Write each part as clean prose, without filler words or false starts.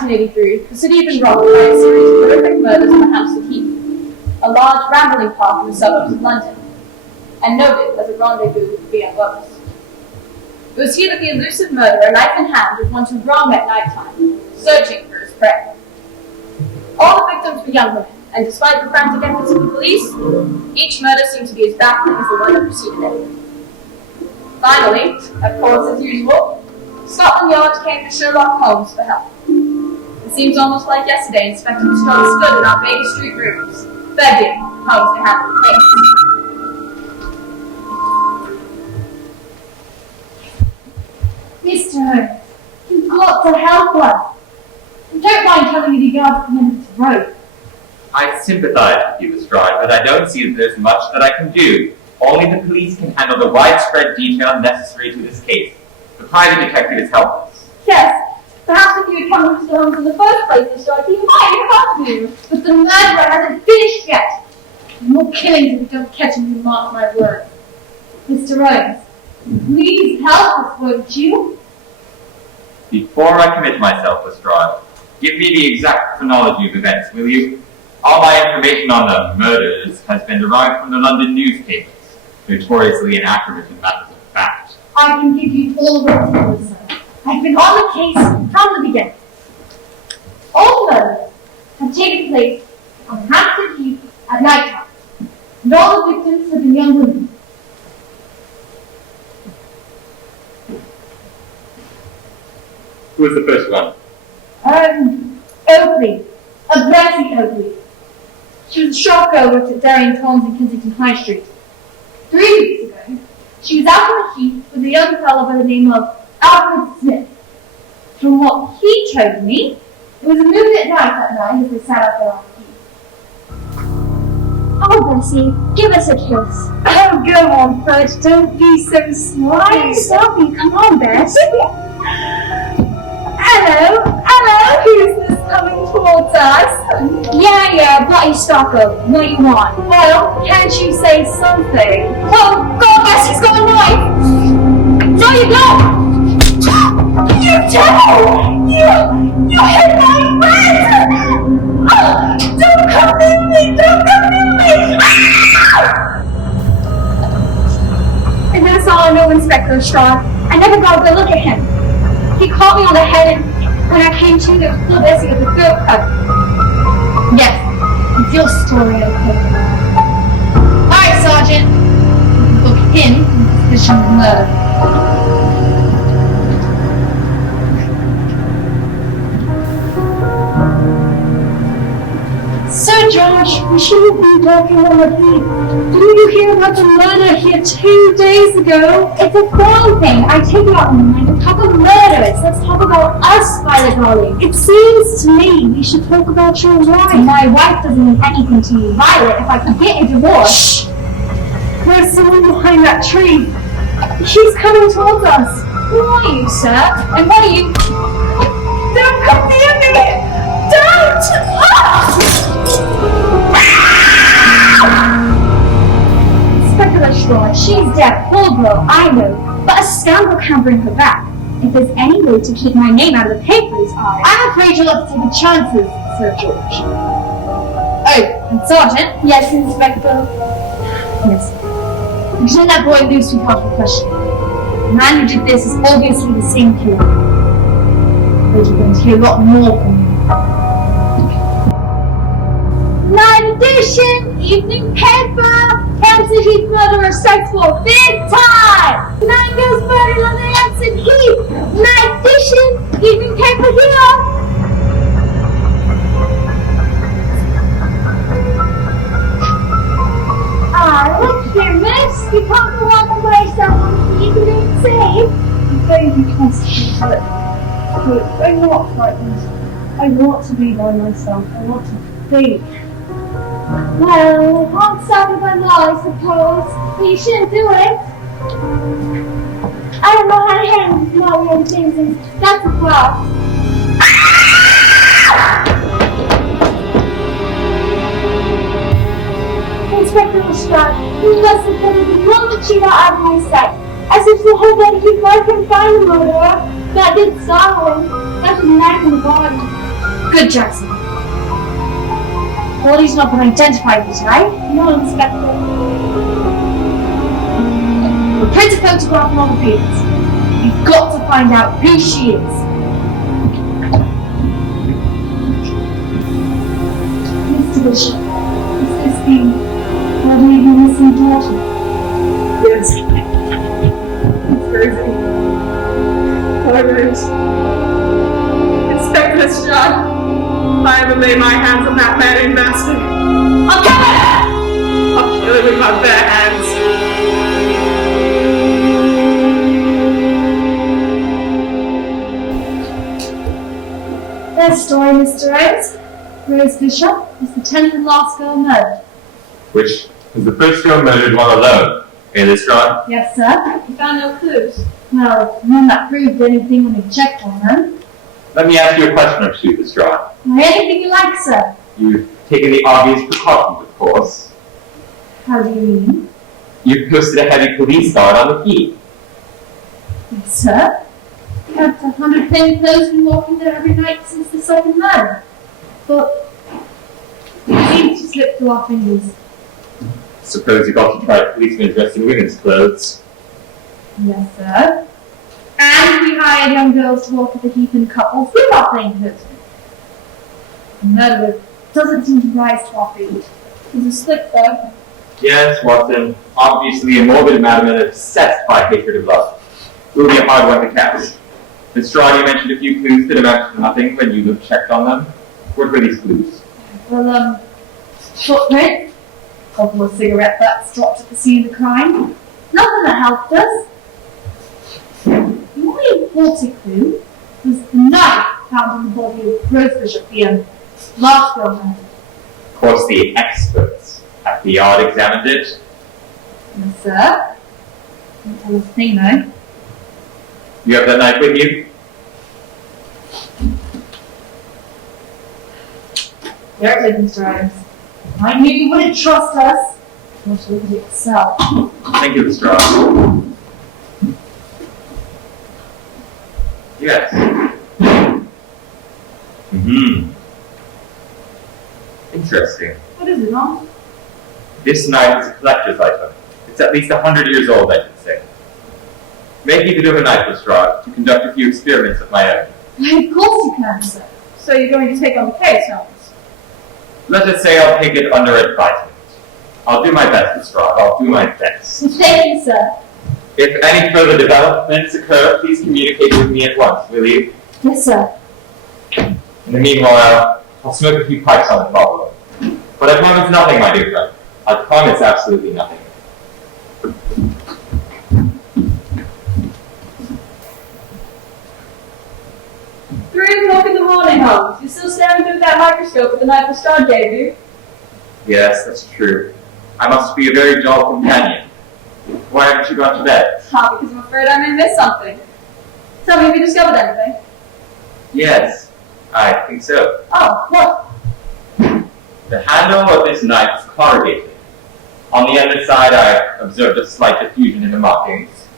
1983, the city had been rocked by a series of horrific murders on the Hampstead Heath, a large rambling park in the suburbs of London, and noted as a rendezvous for young lovers. It was here that the elusive murderer, knife in hand, would want to roam at night time, searching for his prey. All the victims were young women, and despite the frantic efforts of the police, each murder seemed to be as baffling as the one that preceded it. Finally, of course as usual, Scotland Yard came to Sherlock Holmes for help. It seems almost like yesterday Inspector Lestrade stood in our Baker Street rooms, begging Holmes to handle the case. Mr. Holmes, you've got to help us. Don't mind telling me the yard's committed to road. I sympathize with you, Lestrade, but I don't see that there's much that I can do. Only the police can handle the widespread detail necessary to this case. The private detective is helpless. Yes, perhaps if you had come to Holmes in the first place, Lestrade, he might have helped you. But the murderer hasn't finished yet. More killings if you don't catch him, you mark my words. Mr. Holmes, please help us, won't you? Before I commit myself, Lestrade, give me the exact chronology of events, will you? All my information on the murders has been derived from the London newspapers, notoriously inaccurate in matters of fact. I can give you all the details, sir. I've been on the case from the beginning. All murders have taken place on Hampstead Heath at night time, and all the victims have been young women. Who was the first one? Oakley. Aggressive Oakley. She was a shop girl who worked at Derry and Tom's in Kensington High Street. 3 weeks ago, she was out on the heath with a young fellow by the name of Alfred Smith. From what he told me, it was a moonlit night that night as they sat out there on the heath. Oh, Bessie, give us a kiss. Oh, go on, Fudge, don't be so sly. Sophie, come on, Bess. Hello, who's this coming towards us? Yeah, bloody Stocko, what do you want? Well, can't you say something? Oh, God, Bess, he's got a knife! There you go! You devil! You hit my friend! Oh, don't come near me! Don't come near me! Ah! And that's all I know, Inspector Lestrade. I never got a good look at him. He caught me on the head, and when I came to, there was still Bessie with the throat cut. Yes, it's your story, okay. Alright, Sergeant. Book him in suspicion of murder. Sir George, we shouldn't be talking on the heath. Didn't you hear about the murder here 2 days ago? It's a quarrel thing. I take it out on mind. Talk about murders. Let's talk about us, Violet darling. It seems to me we should talk about your wife. My wife doesn't mean anything to you, Violet. If I could get a divorce. Shh! There's someone behind that tree. She's coming towards us. Who are you, sir? And what are you? Don't come near me! Don't! Inspector Lestrade, she's dead, poor girl, I know, but a scoundrel can't bring her back. If there's any way to keep my name out of the papers, I'm afraid you'll have to take chances, Sir George. Oh, and Sergeant? Yes, Inspector? Yes. You turn that boy loose with half a question. The man who did this is obviously the same killer. But you're going to hear a lot more from him. Night edition, evening paper, Hampstead Heath murderer sex for big time! 9 girls murdered on the Hampstead Heath! Night edition, evening paper here! Look here, miss, you can't go on by yourself on the heath and ain't safe. I'm going to be concentrated, but I'm not frightened. I want to be by myself. I want to think. Well, hard sorry by law, I suppose, but you shouldn't do it. I don't know how to handle small young things, and that's a cross. Inspector Lestrade, you must have been the moment she got out of my sight, as if the whole body he'd like and find the murderer. That did startle him. That's a knife in the body. Good, Jackson. Body's not been identified yet, right? No, Inspector. We'll print a photograph from all the papers. You've got to find out who she is. Mr. Bishop, is this the body of your missing daughter? Yes. It's crazy. However, Inspector Lestrade, if I ever lay my hands on that man in master, I'll kill him! I'll kill him with my bare hands. Their story, Mr. Rose. Rose Bishop is the 10th and last girl murdered. Which was the first girl murdered while alone. Okay, Lestrade? Yes, sir. You found no clues. Well, none that proved anything when we checked on them. Let me ask you a question or two, Lestrade. Anything you like, sir. You've taken the obvious precautions, of course. How do you mean? You've posted a heavy police guard on the key. Yes, sir. Kept 100 plainclothesmen walking there every night since the second murder. But it seems to slip through our fingers. Suppose you've also tried policemen dressed in women's clothes. Yes, sir. And we hired young girls to walk at the heath in couples with our plainclothesmen. The murderer doesn't seem to rise to our feet. He's a slick though. Yes, Watson. Obviously a morbid madman obsessed by hatred of love. Will be a hard one to catch. Lestrade, you mentioned a few clues that amounted to nothing when you checked on them. What were these clues? Well, footprint, couple of cigarette butts dropped at the scene of the crime. Nothing that helped us. The only important clue was the knife found in the body of Rose Bishop, the last girl murdered. Of course, the experts at the yard examined it. Yes, sir. Don't tell us a thing, though. You have that knife with you? There it is, Mr. Adams. I knew you wouldn't trust us. Not look at it yourself. Thank you, Lestrade. Yes. Interesting. What is it, Mom? This knife is a collector's item. It's at least 100 years old, I should say. May keep it overnight, Lestrade, to conduct a few experiments of my own. Why, of course you can, sir. So you're going to take on the case, Holmes? Let us say I'll take it under advisement. I'll do my best, Lestrade. I'll do my best. Thank you, sir. If any further developments occur, please communicate with me at once, will you? Yes, sir. In the meanwhile, I'll smoke a few pipes on the problem. But I promise nothing, my dear friend. I promise absolutely nothing. 3 o'clock in the morning, Holmes. You're still staring through that microscope with the knife Lestrade gave you? Yes, that's true. I must be a very dull companion. Why haven't you gone to bed? Ah, because I'm afraid I may miss something. Tell me, have you discovered anything? Yes, I think so. Oh, what? The handle of this knife is corrugated. On the underside, I observed a slight diffusion in the markings.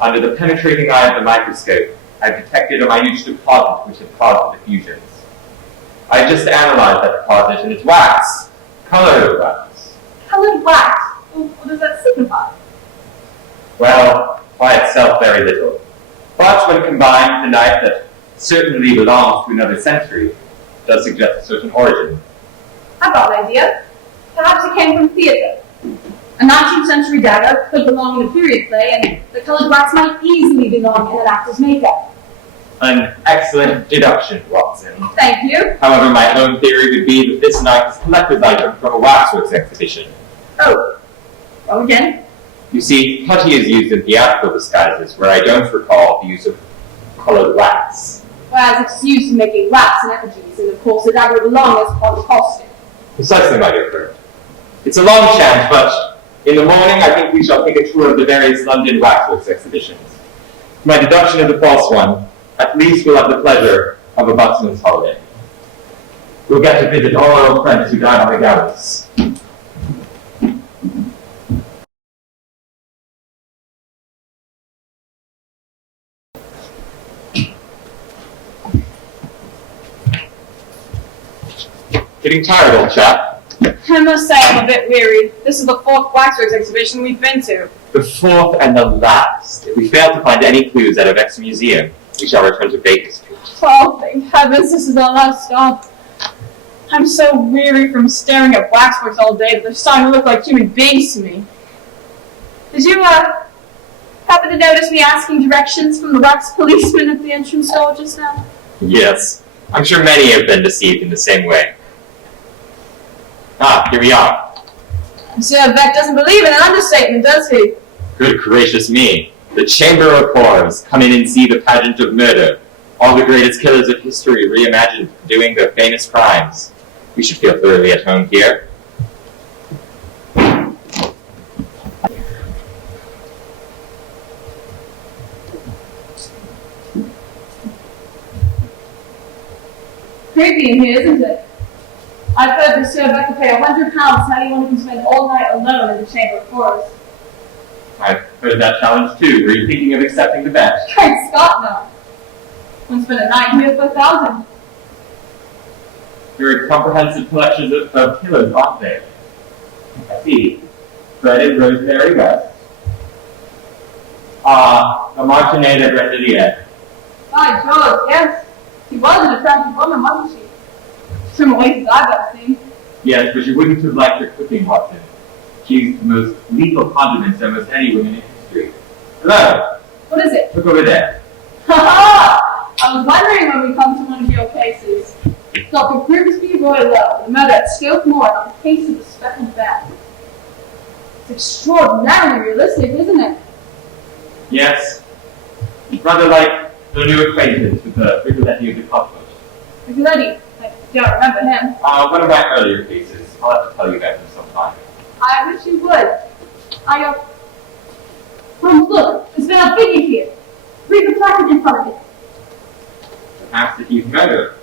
Under the penetrating eye of the microscope, I detected a minute deposit which had caused the diffusions. I just analyzed that deposit, and it's wax. Colored wax. Colored wax? Well, what does that signify? Well, by itself, very little. But when combined with a knife that certainly belongs to another century, does suggest a certain origin. I've got an idea. Perhaps it came from theatre. A 19th century dagger could belong in a period play, and the colored wax might easily belong in an actor's makeup. An excellent deduction, Watson. Thank you. However, my own theory would be that this knife is a collector's item from a waxworks exhibition. Oh. Well, again? You see, putty is used in theatrical disguises, where I don't recall the use of colored wax. Whereas it's used in making wax and effigies, and of course the dagger would belong as part of the costume. Precisely, my dear friend. It's a long chant, but in the morning I think we shall take a tour of the various London waxworks exhibitions. My deduction is a false one. At least we'll have the pleasure of a busman's holiday. We'll get to visit all our old friends who died on the gallows. Getting tired, old chap. I must say I'm a bit weary. This is the 4th waxworks exhibition we've been to. The 4th and the last. If we fail to find any clues at Ovex's museum, we shall return to Baker Street. Oh, thank heavens, this is our last stop. I'm so weary from staring at waxworks all day that they're starting to look like human beings to me. Did you, happen to notice me asking directions from the wax policeman at the entrance door just now? Yes. I'm sure many have been deceived in the same way. Ah, here we are. Monsieur Beck doesn't believe in an understatement, does he? Good gracious me. The Chamber of Horrors. Come in and see the pageant of murder. All the greatest killers of history reimagined doing their famous crimes. We should feel thoroughly at home here. Creepy in here, isn't it? I've heard Monsieur Beck will pay £100 to anyone who can spend all night alone in the Chamber of Horrors. I've heard that challenge too. Were you thinking of accepting the bet? Great Scott, no. Wouldn't spend a night here for 1,000. There are comprehensive collections of killers, aren't there? I see. Fred Rosemary West. The Martinet de Brendelier. By George, yes. She was an attractive woman, wasn't she? From the places I've ever seen. Yes, but you wouldn't have liked her cooking, Watson. She's the most lethal condiments of almost any woman in history. Hello. What is it? Look over there. Ha ha! I was wondering when we come to one of your cases. Dr. Grimsby Roy Lowe, the murder at Stoke Moor on the case of the speckled bat. It's extraordinarily realistic, isn't it? Yes. It's rather like the new acquaintance with the Rigoletti of the Cosmos. Rigoletti? I don't remember him. One of my earlier cases. I'll have to tell you about him sometime. I wish you would. Holmes, look, there's been a figure here. Read the placard in front of it. Perhaps the Heath murder.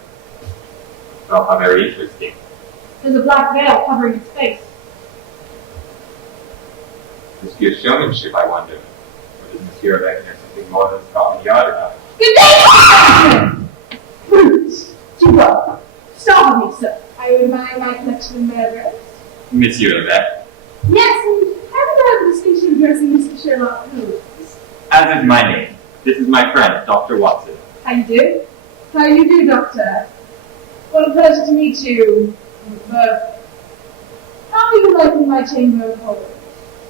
Well, how very interesting. There's a black veil covering his face. This pure showmanship, I wonder. Or does Monsieur recognize something more than Scotland Yard about? Good day! Bruce, do well. Stop with me, sir. Are you admiring my collection of murderers? Monsieur Levesque. Yes, and haven't I the distinction of addressing Mr. Sherlock Holmes? As is my name. This is my friend, Dr. Watson. How you do? How you do, Doctor? What a pleasure to meet you. How are you liking my chamber of horrors?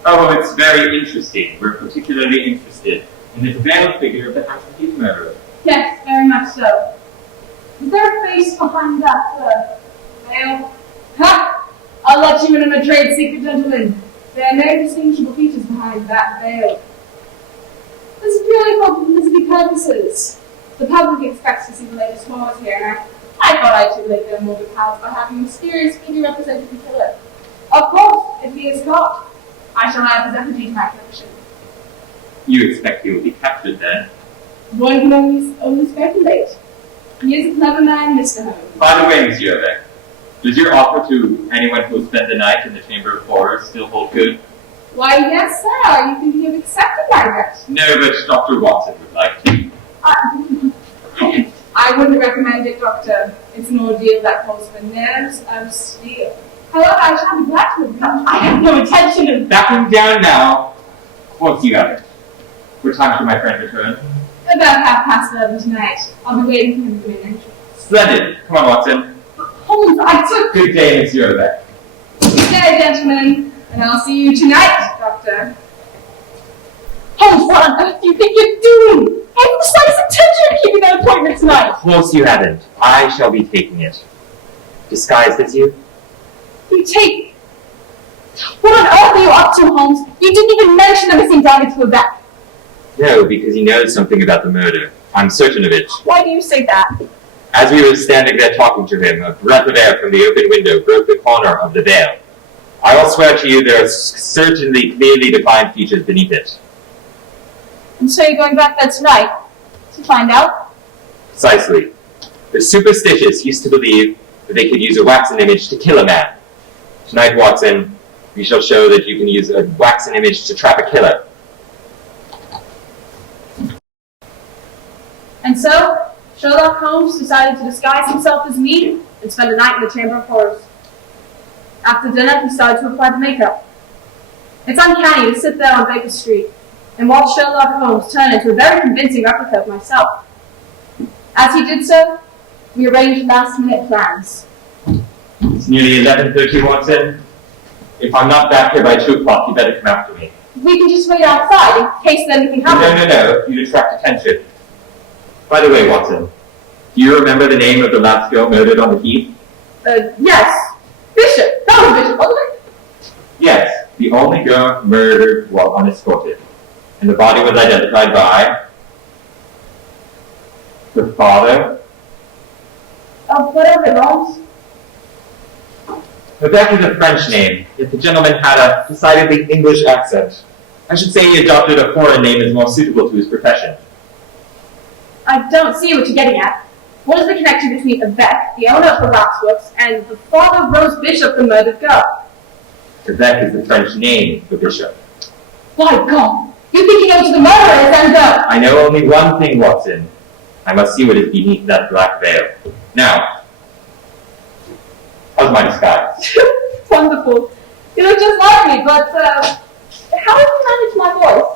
Oh, it's very interesting. We're particularly interested in this veiled figure of the Hampstead Heath murderer. Yes, very much so. Is there a face behind that veil? Ha! I'll let you in on a trade secret, gentlemen. There are no distinguishable features behind that veil. This is purely for publicity purposes. The public expects to see the latest horrors here, and I thought I'd titillate their morbid palates by having a mysterious figure represented the killer. Of course, if he is caught, I shall add his effigy to my collection. You expect he will be captured then? One can only speculate. He is a clever man, Mr. Holmes. By the way, Monsieur Levesque, does your offer to anyone who will spend the night in the Chamber of Horrors still hold good? Why, yes, sir. Are you thinking of accepting my bet? No, but Dr. Watson would like to. I wouldn't recommend it, Doctor. It's an ordeal that calls for nerves of steel. However, I shall be glad to agree. I have no intention of... Backing down now. Of course you have it. What time should my friend return? About 11:30 tonight. I'll be waiting for him to come in. Splendid. Come on, Watson. Holmes, I took... Good day, Monsieur Levesque. Good day, gentlemen. And I'll see you tonight, Doctor. Holmes, what on earth do you think you're doing? I have the slightest intention of keeping that appointment tonight. Of course you haven't. I shall be taking it. Disguised as you? You take... What on earth are you up to, Holmes? You didn't even mention the missing dagger to a vet. No, because he knows something about the murder. I'm certain of it. Why do you say that? As we were standing there talking to him, a breath of air from the open window broke the corner of the veil. I will swear to you there are certainly clearly defined features beneath it. And so you're going back there tonight to find out? Precisely. The superstitious used to believe that they could use a waxen image to kill a man. Tonight, Watson, we shall show that you can use a waxen image to trap a killer. And so, Sherlock Holmes decided to disguise himself as me and spent a night in the Chamber of Horrors. After dinner, he started to apply the makeup. It's uncanny to sit there on Baker Street and watch Sherlock Holmes turn into a very convincing replica of myself. As he did so, we arranged last-minute plans. It's nearly 11:30, Watson. If I'm not back here by 2 o'clock, you better come after me. We can just wait outside in case anything happens. No. You'd attract attention. By the way, Watson, do you remember the name of the last girl murdered on the heath? Yes. Bishop. That was Bishop, wasn't it? Yes, the only girl murdered while unescorted. And the body was identified by the father. Whatever it was. Quebec is a French name, yet the gentleman had a decidedly English accent. I should say he adopted a foreign name as more suitable to his profession. I don't see what you're getting at. What is the connection between Yvette, the owner of the waxworks, and the father of Rose Bishop, the murdered girl? Quebec is the French name for bishop. By God! You think he knows the murderers and I know only one thing, Watson. I must see what is beneath that black veil. Now, how's my disguise? Wonderful. You look just like me, but how did you manage my voice?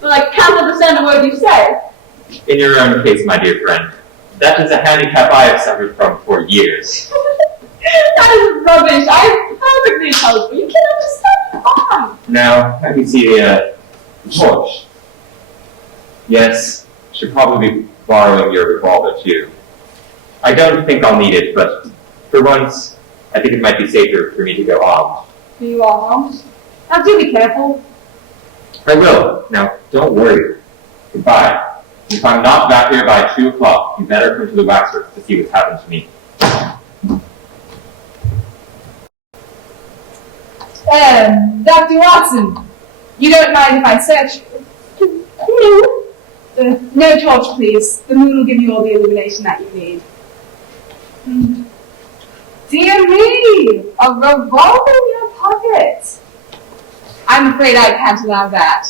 Well, I can't understand a word you say. In your own case, my dear friend, that is a handicap I have suffered from for years. That is rubbish. I am perfectly intelligible. You can understand fine. Now, let me see the torch. Yes, should probably be borrowing your revolver too. I don't think I'll need it, but for once, I think it might be safer for me to go armed. You are armed. Now do be careful. I will. Now, don't worry. Goodbye. If I'm not back here by 2 o'clock, you better come to the waxworks to see what's happened to me. Dr. Watson, you don't mind if I search you? No torch, please. The moon will give you all the illumination that you need. Dear me! A revolver in your pocket! I'm afraid I can't allow that.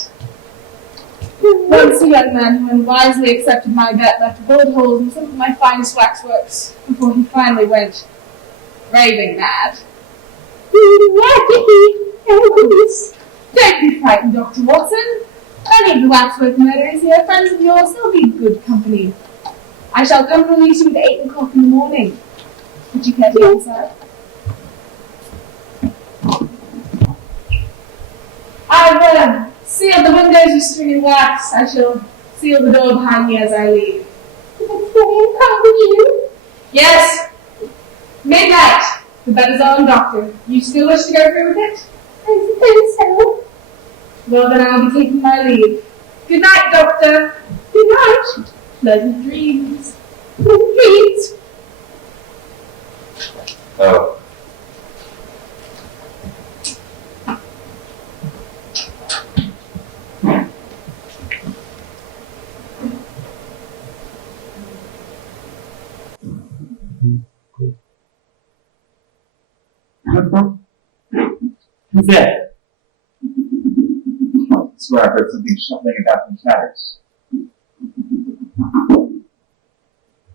Once a young man who unwisely accepted my bet left bullet holes in some of my finest waxworks before he finally went raving mad. Don't be frightened, Dr. Watson. Many of the waxwork murderers here are friends of yours. They'll be good company. I shall come and release you at 8 o'clock in the morning. Would you care to go inside? I've sealed the windows with stringy wax. I shall seal the door behind me as I leave. Come with you? Yes. Midnight. The bed is on, Doctor. You still wish to go through with it? I suppose so. Well, then I'll be taking my leave. Good night, Doctor. Good night. Pleasant dreams. Pleasant dreams. Oh. Who's that? I swear I heard something shuffling about in the shadows.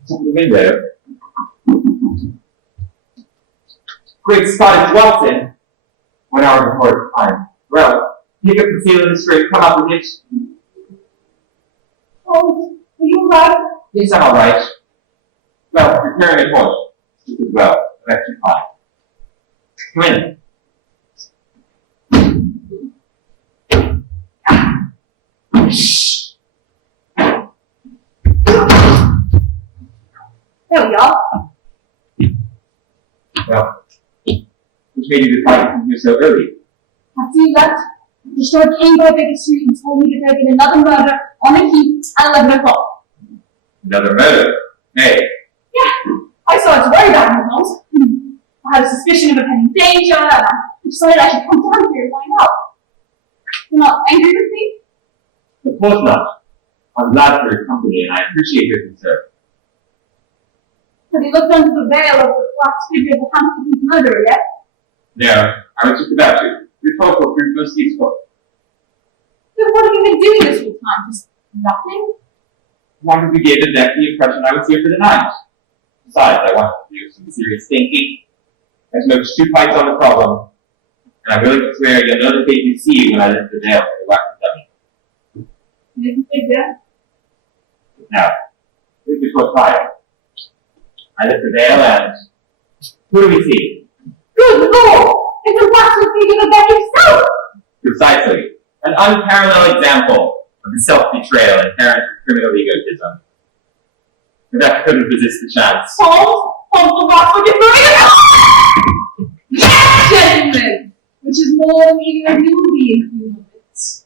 It's open the window. Great Scott, it's Watson! 1 hour before it's time. Well, pick up the seal in the straight, come up with it. Oh, are you alright? Yes, I'm alright. Well, you're carrying a torch. Just as well. I'm actually fine. Come in. Shh. There we are. Well, which made you decide to come here so early? After you left, the sheriff came by Baker Street and told me that there had been another murder on a heath at 11 o'clock. Another murder? Hey. Yeah, I started to worry about my house. I had a suspicion of impending danger, and I decided I should come down here and find out. You're not angry with me? Of course not. I'm glad for your company, and I appreciate your concern. Have you looked under the veil of the wax figure of the Hampstead Heath murderer yet? No, I was just about to. Your photo proves most useful. Then what have you been doing this whole time? Just nothing? wanted to give the deck the impression I was here for the night. Besides, I wanted to do some serious thinking. I smoked 2 pipes on the problem, and I'm willing to swear you'll know the face you see when I lift the veil for the wax dummy. You didn't think that? Now, this is what's fire. I lift the veil and who do we see? Good Lord! It's a waxwork figure of Beck himself! Precisely. An unparalleled example of the self-betrayal inherent in criminal egotism. Rebecca couldn't resist the chance. The waxwork is moving! Yes, gentlemen! Which is more than even you will be in a few moments.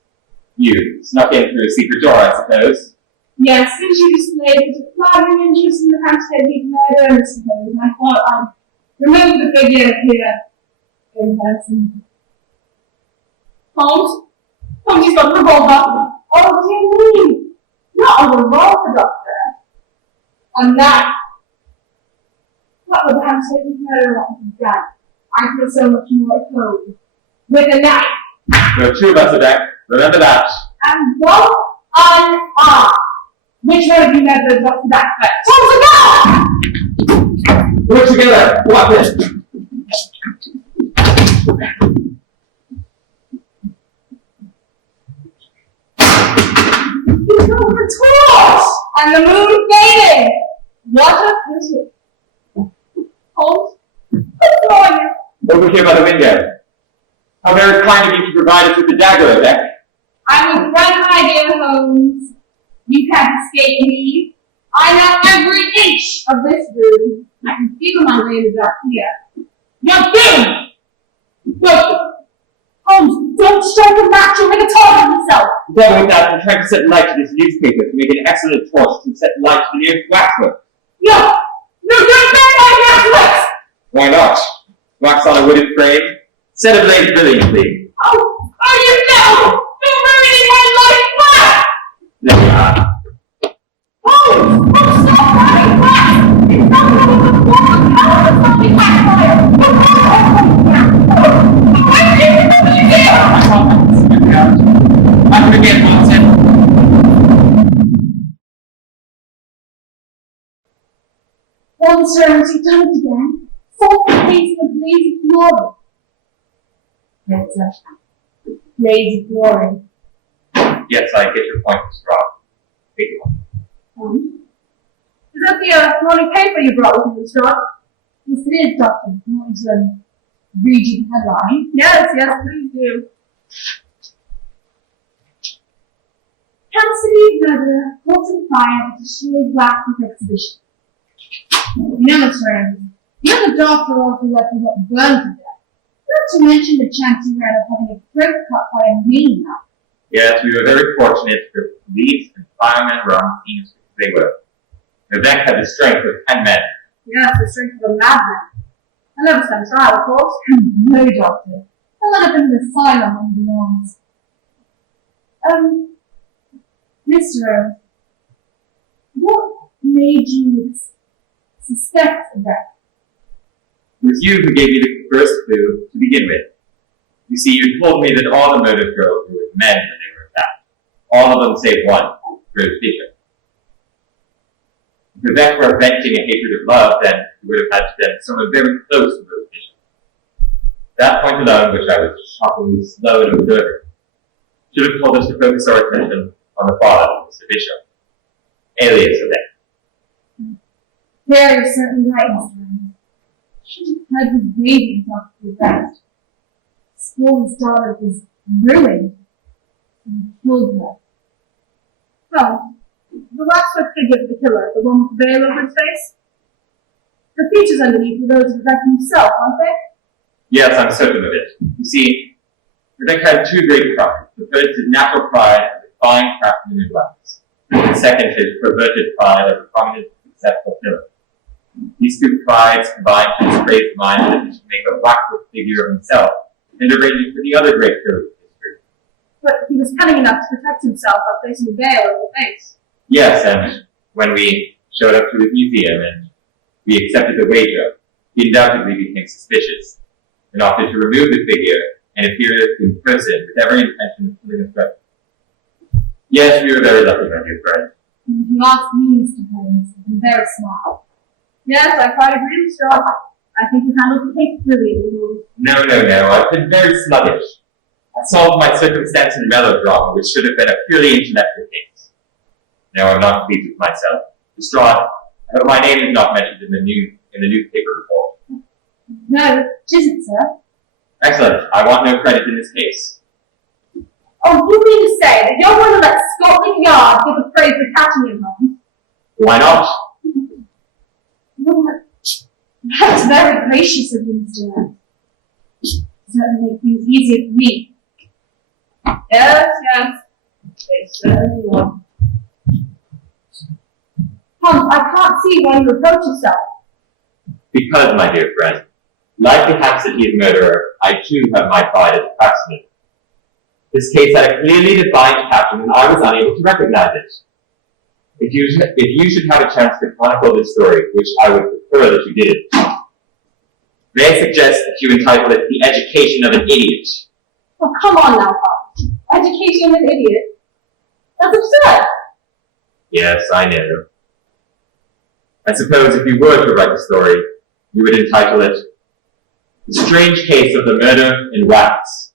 You snuck in through a secret door, I suppose. Yes, since you displayed such a flattering interest in the Hampstead Heath murder, I suppose, I thought I'd remove the figure here in person. Holmes? Holmes, he's got a revolver. Oh, dear me. Not a revolver, Doctor. A knife. What would the Hampstead Heath murderer want to have done? I feel so much more at home. With a knife. There are 2 of us, Rebecca. Remember that. And both unarmed. Which one of you members wants to back first? Work together. What this? He's going for torch! And the moon faded! What a pity. Holmes? What's going on? Over here by the window. How very kind of you to provide us with the dagger, Rebecca. I will run my dear Holmes. You can't escape me. I know every inch of this room. I can feel my way to back here. You're doomed! Look! Holmes, don't strike a match, you'll make a target of yourself! Together with that, I'm trying to set light to this newspaper to make an excellent torch to set light to the nearest waxwork. No! No, don't make my waxworks! Why not? Wax on a wooden frame, set ablaze brilliantly. Oh, you know! You're ruining my life back! There we are. Holmes! Oh, stop running back! It's not going to work! How is something backfire? You're I'm gonna get Watson. One servant, you've done it again. Salt the face of a blaze of glory. Yes, sir. Blaze of glory. Yes, I get your point, Mr. Rob. Big one. Is that the morning paper you brought with you, Mr. Rob? Yes, it is, Doctor. You want me to read you the headline? Yes, please do. Hampstead murderer caught in fire at destroyed waxwork exhibition. You know, Mr. Evans, the other doctor also left you got burned to death. Not to mention the chance you ran of having a throat cut by a maniac. Yes, we were very fortunate that police and firemen were on scene as quick as they were. Rebecca had the strength of 10 men. Yes, the strength of a madman. I never stand trial, of course. No, Doctor. I'll let up in the asylum when he belongs. Mr. What made you suspect that? It was you who gave me the first clue to begin with. You see, you told me that all the murdered girls were with men when they were attacked. All of them save one, Rose Fisher. If Rebecca were venting a hatred of love, then you would have had to been someone very close to Rose Fisher. That point alone, which I was shockingly slow in observing, should have told us to focus our attention on the father of Mr. Bishop, alias Rebecca. There is certainly right, Mr. Evans. Should have heard his baby talk to the best. School's daughter was ruined and killed her. Well, the waxwork figure of the killer, the one with the veil over his face? The features underneath were those of Rebecca himself, aren't they? Yes, I'm certain of it. You see, Rebecca had 2 great crimes. The first is natural pride as a fine craftsman in wax. The second is perverted pride as a prominent, successful killer. These 2 prides combined to disgrace the mind that he should make a waxwork figure of himself and arrange it for the other great killers of history. But he was cunning enough to protect himself by placing a veil over the face. Yes, and when we showed up to his museum and we accepted the wager, he undoubtedly became suspicious and opted to remove the figure and appear in person with every intention of killing us both. Yes, we were very lucky, my dear friend. And if you ask me, Mr. Holmes, you're very smart. Yes, I quite agree with Straw. I think you handled the case brilliantly. No. I've been very sluggish. I solved my circumstance and melodrama, which should have been a purely intellectual case. Now I'm not pleased with myself. Distraught, I hope my name is not mentioned in the newspaper report. No, it isn't, sir. Excellent. I want no credit in this case. Oh, you mean to say that you're going to let Scotland Yard give the praise for catching him, Holmes? Why not? Well, that's very gracious of you, Mr. Webb. Certainly make things easier for me. Yes. They certainly will. Holmes, I can't see why you reproach yourself. Because, my dear friend, like the Hampstead murderer, I too have my pride as a craftsman. This case had a clearly defined caption and I was unable to recognize it. If you should have a chance to chronicle this story, which I would prefer that you did, may I suggest that you entitle it The Education of an Idiot? Oh, come on now, Holmes. Education of an idiot? That's absurd. Yes, I know. I suppose if you were to write a story, you would entitle it The Strange Case of the Murder in Wax.